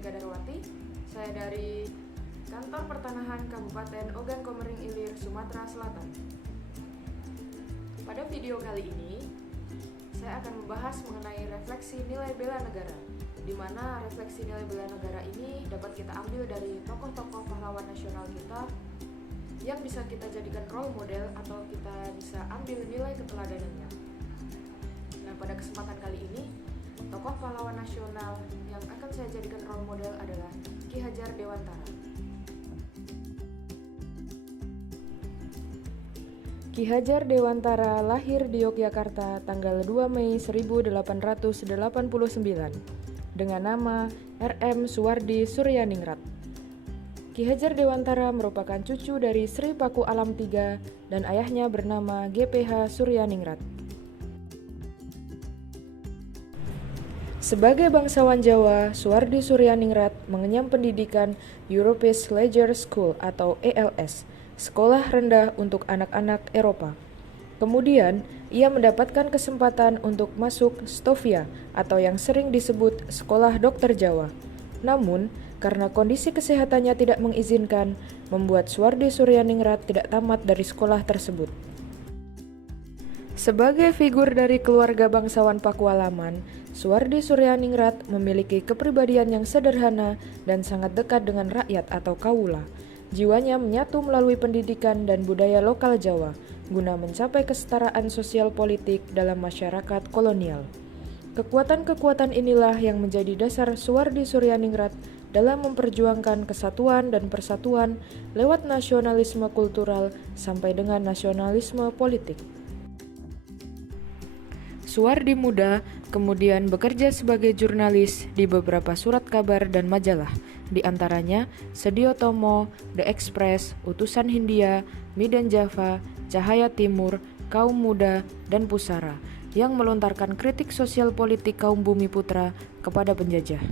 Monika Darwati. Saya dari Kantor Pertanahan Kabupaten Ogan Komering Ilir, Sumatera Selatan. Pada video kali ini, saya akan membahas mengenai refleksi nilai bela negara, di mana refleksi nilai bela negara ini dapat kita ambil dari tokoh-tokoh pahlawan nasional kita yang bisa kita jadikan role model atau kita bisa ambil nilai keteladanannya. Nah, pada kesempatan kali ini, tokoh pahlawan nasional yang akan saya jadikan role model adalah Ki Hajar Dewantara. Ki Hajar Dewantara lahir di Yogyakarta tanggal 2 Mei 1889 dengan nama R.M. Suwardi Suryaningrat. Ki Hajar Dewantara merupakan cucu dari Sri Paku Alam III dan ayahnya bernama G.P.H. Suryaningrat. Sebagai bangsawan Jawa, Suwardi Suryaningrat mengenyam pendidikan European Leisure School atau ELS, sekolah rendah untuk anak-anak Eropa. Kemudian, ia mendapatkan kesempatan untuk masuk Stovia atau yang sering disebut Sekolah Dokter Jawa. Namun, karena kondisi kesehatannya tidak mengizinkan, membuat Suwardi Suryaningrat tidak tamat dari sekolah tersebut. Sebagai figur dari keluarga bangsawan Pakualaman, Suwardi Suryaningrat memiliki kepribadian yang sederhana dan sangat dekat dengan rakyat atau kaula. Jiwanya menyatu melalui pendidikan dan budaya lokal Jawa, guna mencapai kesetaraan sosial politik dalam masyarakat kolonial. Kekuatan-kekuatan inilah yang menjadi dasar Suwardi Suryaningrat dalam memperjuangkan kesatuan dan persatuan lewat nasionalisme kultural sampai dengan nasionalisme politik. Suwardi muda kemudian bekerja sebagai jurnalis di beberapa surat kabar dan majalah, di antaranya Sedio Tomo, The Express, Utusan Hindia, Midan Java, Cahaya Timur, Kaum Muda, dan Pusara, yang melontarkan kritik sosial politik kaum Bumiputra kepada penjajah.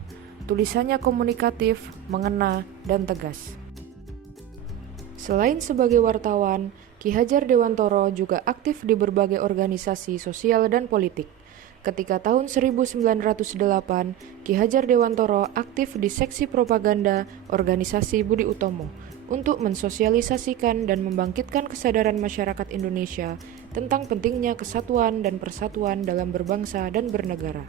Tulisannya komunikatif, mengena, dan tegas. Selain sebagai wartawan, Ki Hajar Dewantara juga aktif di berbagai organisasi sosial dan politik. Ketika tahun 1908, Ki Hajar Dewantara aktif di seksi propaganda organisasi Budi Utomo untuk mensosialisasikan dan membangkitkan kesadaran masyarakat Indonesia tentang pentingnya kesatuan dan persatuan dalam berbangsa dan bernegara.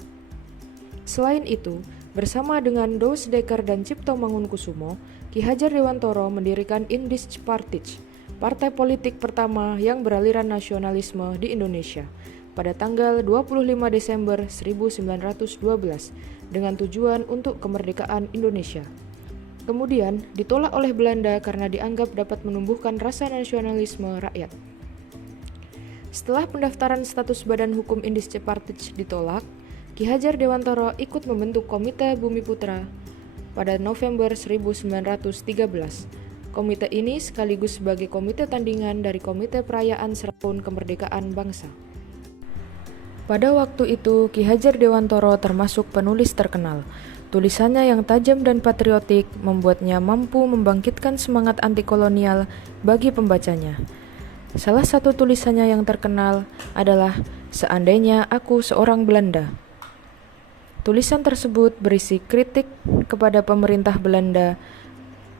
Selain itu, bersama dengan Douwe Dekker dan Cipto Mangunkusumo, Ki Hajar Dewantara mendirikan Indische Partij, partai politik pertama yang beraliran nasionalisme di Indonesia, pada tanggal 25 Desember 1912 dengan tujuan untuk kemerdekaan Indonesia. Kemudian ditolak oleh Belanda karena dianggap dapat menumbuhkan rasa nasionalisme rakyat. Setelah pendaftaran status Badan Hukum Indische Partij ditolak, Ki Hajar Dewantara ikut membentuk Komite Bumiputra pada November 1913. Komite ini sekaligus sebagai komite tandingan dari Komite Perayaan Serahun Kemerdekaan Bangsa. Pada waktu itu, Ki Hajar Dewantara termasuk penulis terkenal. Tulisannya yang tajam dan patriotik membuatnya mampu membangkitkan semangat anti-kolonial bagi pembacanya. Salah satu tulisannya yang terkenal adalah Seandainya Aku Seorang Belanda. Tulisan tersebut berisi kritik kepada pemerintah Belanda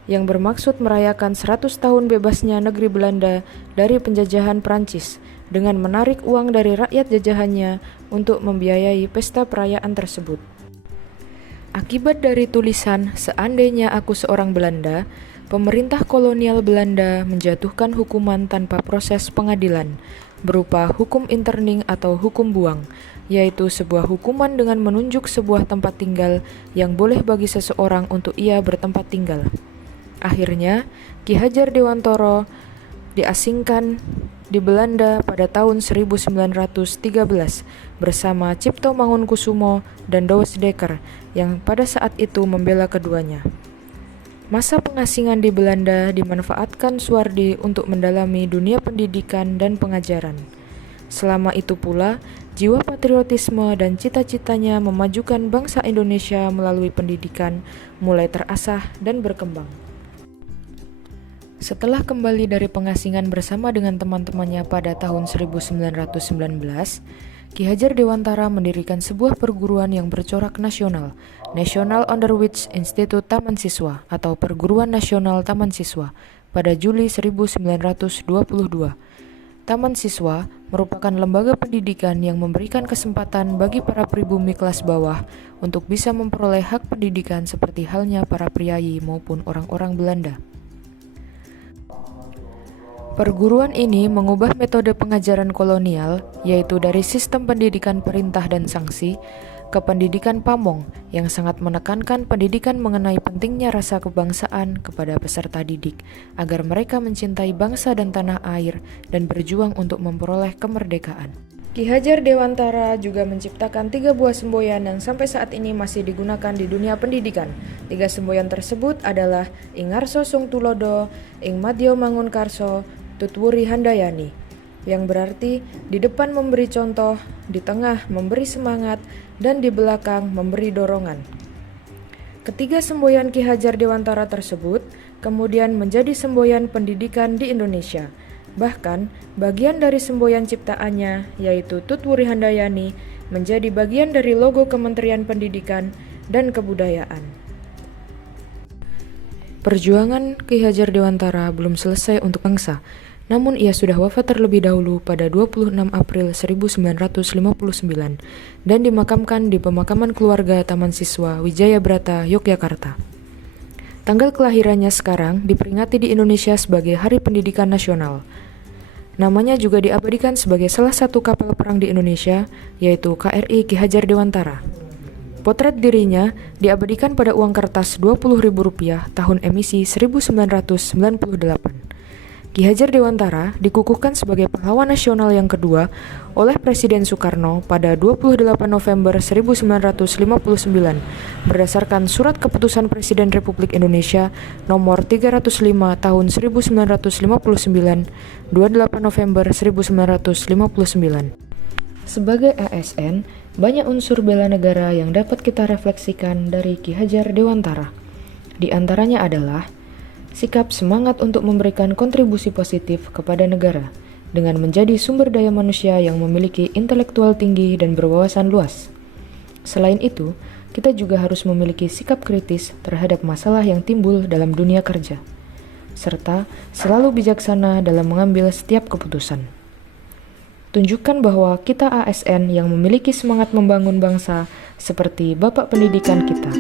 yang bermaksud merayakan 100 tahun bebasnya negeri Belanda dari penjajahan Prancis dengan menarik uang dari rakyat jajahannya untuk membiayai pesta perayaan tersebut. Akibat dari tulisan Seandainya Aku Seorang Belanda, pemerintah kolonial Belanda menjatuhkan hukuman tanpa proses pengadilan berupa hukum interning atau hukum buang, yaitu sebuah hukuman dengan menunjuk sebuah tempat tinggal yang boleh bagi seseorang untuk ia bertempat tinggal. Akhirnya, Ki Hajar Dewantara diasingkan di Belanda pada tahun 1913 bersama Cipto Mangunkusumo dan Douwe Dekker yang pada saat itu membela keduanya. Masa pengasingan di Belanda dimanfaatkan Suwardi untuk mendalami dunia pendidikan dan pengajaran. Selama itu pula, jiwa patriotisme dan cita-citanya memajukan bangsa Indonesia melalui pendidikan mulai terasah dan berkembang. Setelah kembali dari pengasingan bersama dengan teman-temannya pada tahun 1919, Ki Hajar Dewantara mendirikan sebuah perguruan yang bercorak nasional, National Underwich Institute Taman Siswa atau Perguruan Nasional Taman Siswa, pada Juli 1922. Taman Siswa merupakan lembaga pendidikan yang memberikan kesempatan bagi para pribumi kelas bawah untuk bisa memperoleh hak pendidikan seperti halnya para priayi maupun orang-orang Belanda. Perguruan ini mengubah metode pengajaran kolonial, yaitu dari sistem pendidikan perintah dan sanksi, ke pendidikan pamong yang sangat menekankan pendidikan mengenai pentingnya rasa kebangsaan kepada peserta didik, agar mereka mencintai bangsa dan tanah air dan berjuang untuk memperoleh kemerdekaan. Ki Hajar Dewantara juga menciptakan 3 buah semboyan yang sampai saat ini masih digunakan di dunia pendidikan. 3 semboyan tersebut adalah Ing Ngarso Sung Tulodo, Ing Madya Mangunkarso, Tutwuri Handayani, yang berarti di depan memberi contoh, di tengah memberi semangat, dan di belakang memberi dorongan. Ketiga semboyan Ki Hajar Dewantara tersebut kemudian menjadi semboyan pendidikan di Indonesia. Bahkan, bagian dari semboyan ciptaannya, yaitu Tutwuri Handayani, menjadi bagian dari logo Kementerian Pendidikan dan Kebudayaan. Perjuangan Ki Hajar Dewantara belum selesai untuk bangsa, namun ia sudah wafat terlebih dahulu pada 26 April 1959 dan dimakamkan di pemakaman keluarga Taman Siswa Wijaya Brata, Yogyakarta. Tanggal kelahirannya sekarang diperingati di Indonesia sebagai Hari Pendidikan Nasional. Namanya juga diabadikan sebagai salah satu kapal perang di Indonesia, yaitu KRI Ki Hajar Dewantara. Potret dirinya diabadikan pada uang kertas Rp20.000 tahun emisi 1998. Ki Hajar Dewantara dikukuhkan sebagai pahlawan nasional yang kedua oleh Presiden Soekarno pada 28 November 1959 berdasarkan Surat Keputusan Presiden Republik Indonesia nomor 305 tahun 1959, 28 November 1959. Sebagai ASN, banyak unsur bela negara yang dapat kita refleksikan dari Ki Hajar Dewantara. Di antaranya adalah sikap semangat untuk memberikan kontribusi positif kepada negara dengan menjadi sumber daya manusia yang memiliki intelektual tinggi dan berwawasan luas. Selain itu, kita juga harus memiliki sikap kritis terhadap masalah yang timbul dalam dunia kerja, serta selalu bijaksana dalam mengambil setiap keputusan. Tunjukkan bahwa kita ASN yang memiliki semangat membangun bangsa seperti Bapak Pendidikan kita.